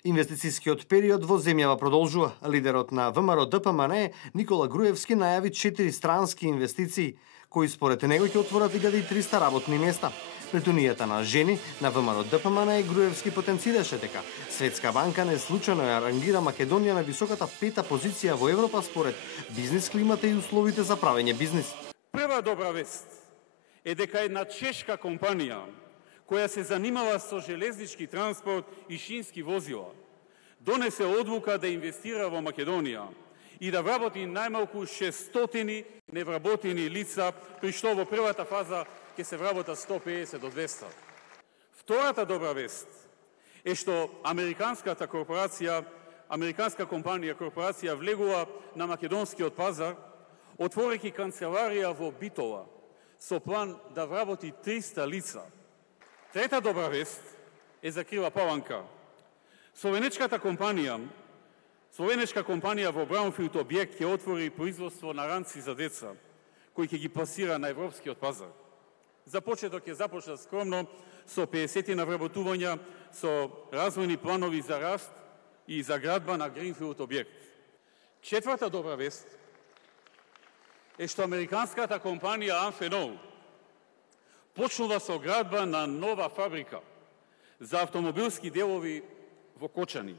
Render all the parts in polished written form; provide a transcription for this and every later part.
Инвестицијскиот период во земјава продолжува. Лидерот на ВМРО ДПМН Никола Груевски најави 4 странски инвестиции, кои според него ќе отворат 1300 работни места. Пред унијата на жени на ВМРО ДПМН Груевски потенцираше дека Светска банка не случајно ја рангира Македонија на високата 5-та позиција во Европа според бизнис климата и условите за правење бизнис. Прва добра вест е дека една чешка компанија која се занимава со железнички транспорт и шински возила, донесе одлука да инвестира во Македонија и да вработи најмалку 600 невработени лица, при што во првата фаза ќе се вработат 150 до 200. Втората добра вест е што американска корпорација влегува на македонскиот пазар, отворејќи канцеларија во Битола со план да вработи 300 лица. Трета добра вест е за Крива Паланка. Словенечка компанија во Браунфилд објект ќе отвори производство на ранци за деца, кои ќе ги пласира на европскиот пазар. За почеток ќе започна скромно со 50 на вработувања со развојни планови за раст и за градба на Гринфилд објект. Четврта добра вест е што американската компанија Amphenol почнува со градба на нова фабрика за автомобилски делови во Кочани.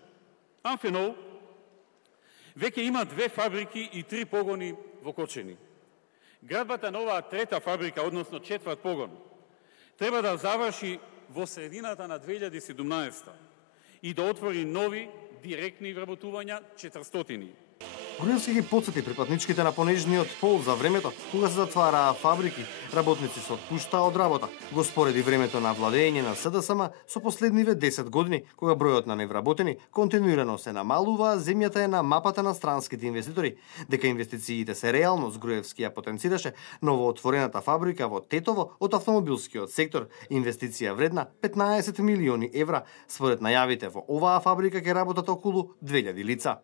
Amphenol веќе има 2 фабрики и 3 погони во Кочани. Градбата на оваа трета фабрика, односно четврт погон, треба да заврши во средината на 2017 и да отвори нови директни вработувања 400. Груевски ги потсети припатничките на понежниот пол за времето кога се затвараа фабрики, работници се отпуштаа од работа. Го спореди времето на владење на СДСМ со последниве 10 години, кога бројот на невработени континуирано се намалува, земјата е на мапата на странските инвеститори. Дека инвестициите се реалност, Груевски ја потенцираше новоотворената фабрика во Тетово од автомобилскиот сектор, инвестиција вредна 15 милиони евра. Според најавите, во оваа фабрика ќе работат околу 2000 лица.